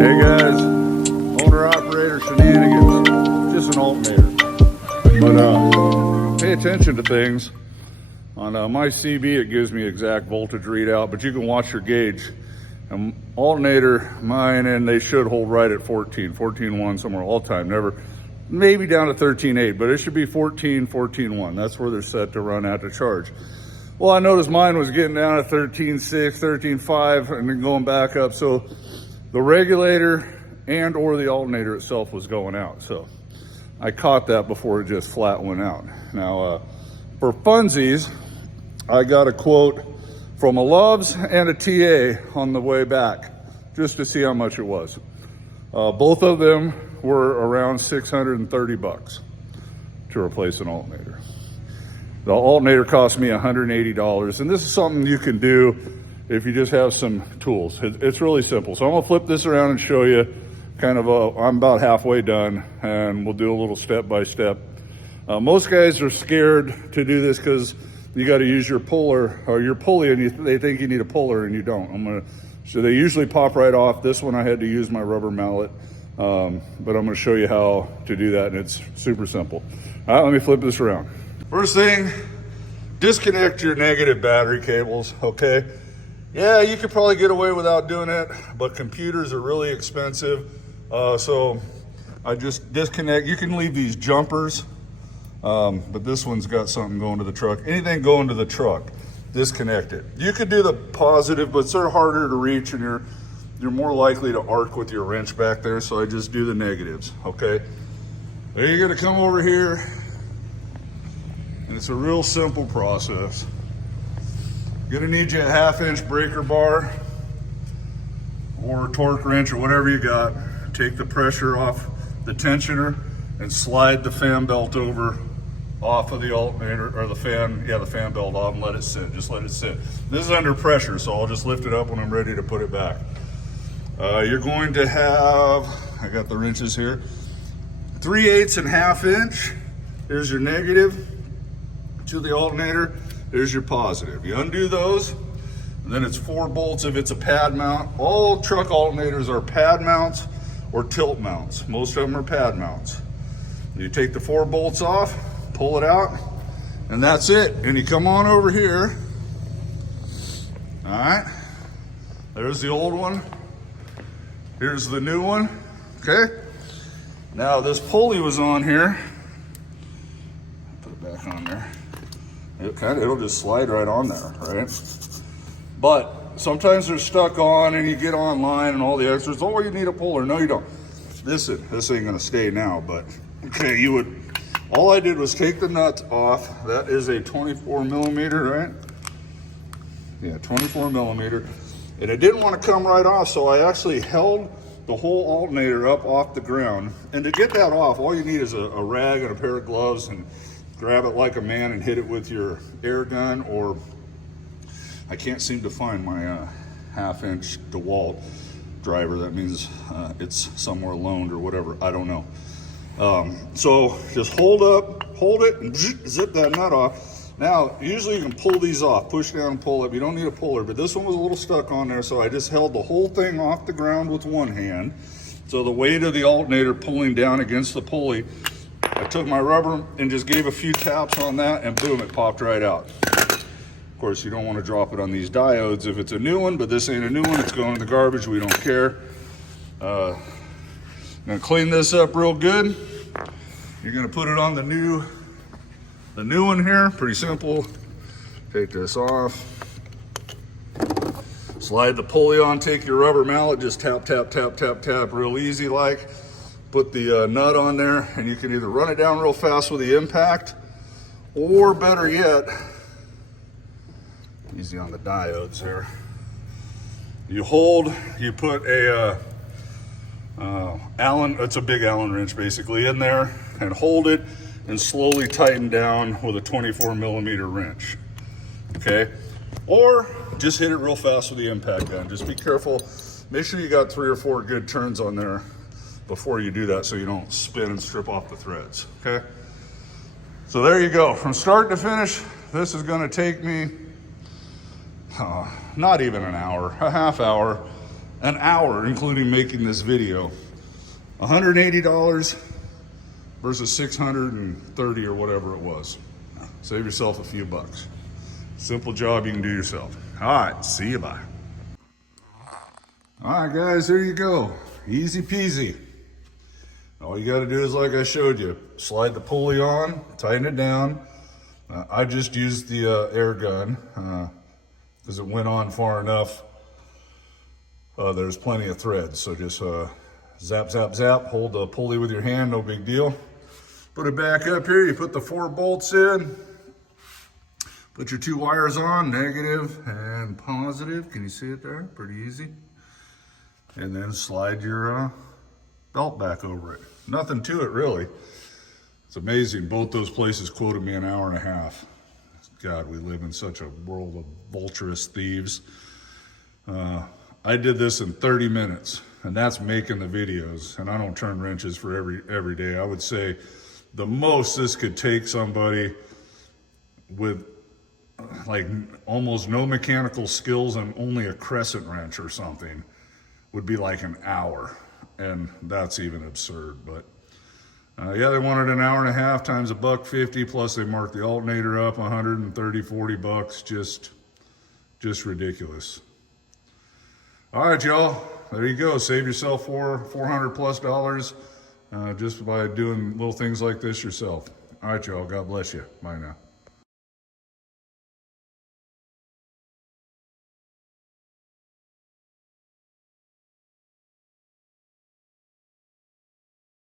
Hey guys, owner-operator shenanigans, just an alternator. But pay attention to things. On my CB, it gives me exact voltage readout, but you can watch your gauge. And alternator, mine, and they should hold right at 14.1 somewhere all time, never, maybe down to 13.8, but it should be 14.1. That's where they're set to run out to charge. Well, I noticed mine was getting down to 13.6, 13.5, and then going back up. So the regulator and or the alternator itself was going out. So I caught that before it just flat went out. Now, for funsies, I got a quote from a Love's and a TA on the way back, just to see how much it was. Both of them were around 630 bucks to replace an alternator. The alternator cost me $180, and this is something you can do if you just have some tools. It's really simple. So I'm gonna flip this around and show you kind of I'm about halfway done, and we'll do a little step by step. Most guys are scared to do this because you got to use your puller or your pulley, and they think you need a puller and you don't. So they usually pop right off. This one I had to use my rubber mallet, but I'm gonna show you how to do that, and it's super simple. All right, let me flip this around. First thing, disconnect your negative battery cables, okay? Yeah, you could probably get away without doing it, but computers are really expensive. So I just disconnect. You can leave these jumpers, but this one's got something going to the truck. Anything going to the truck, disconnect it. You could do the positive, but they're harder to reach, and you're more likely to arc with your wrench back there, so I just do the negatives, okay? Then you're gonna come over here, and it's a real simple process. You're gonna need you a 1/2-inch breaker bar or a torque wrench or whatever you got. Take the pressure off the tensioner and slide the fan belt over off of the alternator, or the fan belt off, and let it sit. Just let it sit. This is under pressure, so I'll just lift it up when I'm ready to put it back. You're going to have, I got the wrenches here, 3/8 and 1/2 inch. There's your negative to the alternator. There's your positive. You undo those, and then it's 4 bolts if it's a pad mount. All truck alternators are pad mounts or tilt mounts. Most of them are pad mounts. You take the 4 bolts off, pull it out, and that's it. And you come on over here. All right, there's the old one. Here's the new one, okay? Now this pulley was on here. Put it back on there. It'll just slide right on there, right? But sometimes they're stuck on, and you get online and all the extras, oh, you need a puller. No, you don't. This ain't gonna stay now, but okay, all I did was take the nuts off. That is a 24 millimeter, right? Yeah, 24 millimeter. And it didn't want to come right off, so I actually held the whole alternator up off the ground. And to get that off, all you need is a rag and a pair of gloves, and grab it like a man and hit it with your air gun, or I can't seem to find my 1/2-inch DeWalt driver. That means it's somewhere loaned or whatever. I don't know. So just hold it, and zip that nut off. Now, usually you can pull these off, push down and pull up. You don't need a puller, but this one was a little stuck on there, so I just held the whole thing off the ground with one hand. So the weight of the alternator pulling down against the pulley, I took my rubber and just gave a few taps on that, and boom, it popped right out. Of course, you don't want to drop it on these diodes if it's a new one, but this ain't a new one. It's going in the garbage. We don't care. I'm gonna clean this up real good. You're gonna put it on the new one here. Pretty simple. Take this off. Slide the pulley on. Take your rubber mallet. Just tap, tap, tap, tap, tap, real easy like. Put the nut on there, and you can either run it down real fast with the impact, or better yet, easy on the diodes there. You put a Allen, it's a big Allen wrench basically, in there, and hold it and slowly tighten down with a 24 millimeter wrench, okay? Or just hit it real fast with the impact gun. Just be careful. Make sure you got 3 or 4 good turns on there before you do that, so you don't spin and strip off the threads, okay? So there you go. From start to finish, this is gonna take me not even an hour, a half hour. an hour, including making this video. $180 versus $630 or whatever it was. Save yourself a few bucks. Simple job you can do yourself. All right, see you, bye. All right, guys, there you go. Easy peasy. All you got to do is, like I showed you, slide the pulley on, tighten it down. I just used the air gun because it went on far enough. There's plenty of threads, so just zap, zap, zap. Hold the pulley with your hand, no big deal. Put it back up here. You put the 4 bolts in. Put your 2 wires on, negative and positive. Can you see it there? Pretty easy. And then slide your belt back over it. Nothing to it, really. It's amazing. Both those places quoted me an hour and a half. God, we live in such a world of vulturous thieves. I did this in 30 minutes, and that's making the videos. And I don't turn wrenches for every day. I would say the most this could take somebody with like almost no mechanical skills and only a crescent wrench or something would be like an hour. And that's even absurd. But yeah, they wanted an hour and a half times $1.50, plus they marked the alternator up 130, 40 bucks. Just ridiculous. All right, y'all, there you go. Save yourself $400 plus just by doing little things like this yourself. All right, y'all, God bless you. Bye now.